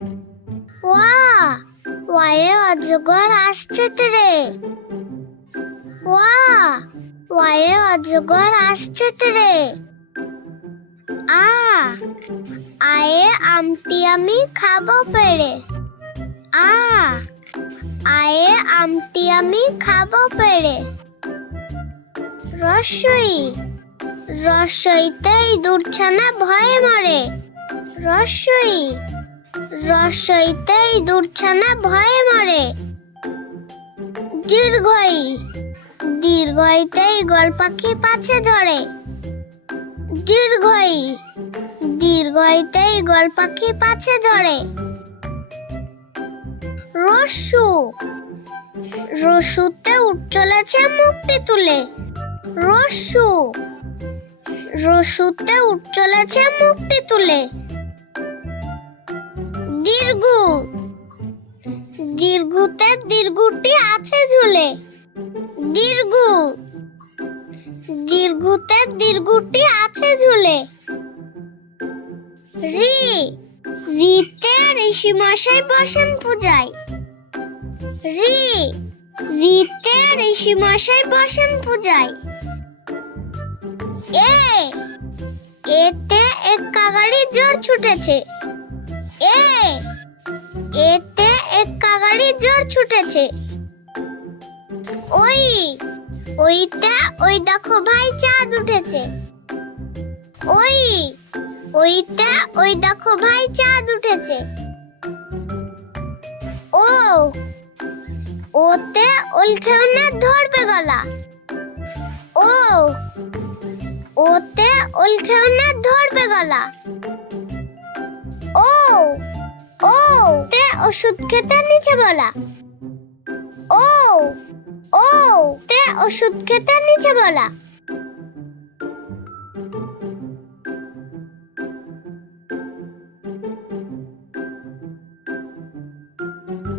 ওয়া ওয়ায়ে অজগর আসছে রে। ওয়া ওয়ায়ে অজগর আসছে রে। আ আয়ে আমটি আমি খাবো পেরে। আ আয়ে আমটি আমি খাবো পেরে। রসই রসইতে ইঁদুরছানা ভয়ে মরে। রসই রসইতে ইঁদুরছানা ভয়ে মরে। দীর্ঘই দীর্ঘইতে ঈগল পাখি পাছে ধরে। দীর্ঘই দীর্ঘইতে ঈগল পাখি পাছে ধরে। রস্যু রস্যুতে উঠ চলেছে মুখটি তুলে। রস্যু রস্যুতে উঠ চলেছে মুখটি তুলে। দীর্ঘু দীর্ঘুতে দীর্ঘুটি আছে ঝুলে। দীর্ঘু দীর্ঘুতে দীর্ঘুটি আছে ঝুলে। রি রিতে ঋষি মশাই বসেন পূজায়। রি রিতে ঋষি মশাই বসেন পূজায়। এ এতে এক কাগাড়ি জোর ছুটেছে। এ এতে এক কাগাড়ি জোর ছুটেছে। ওই ওইটা ওই দেখো ভাই চাঁদ উঠেছে। ওই ওইটা ওই দেখো ভাই চাঁদ উঠেছে। ও ওতে ওল খেলনা ধরবে গলা। ও ওতে ওল খেলনা ধরবে গলা। ও ও তে ওষুধ খেতে নিচে বলা। ও তে ওষুধ খেতে নিচে বলা।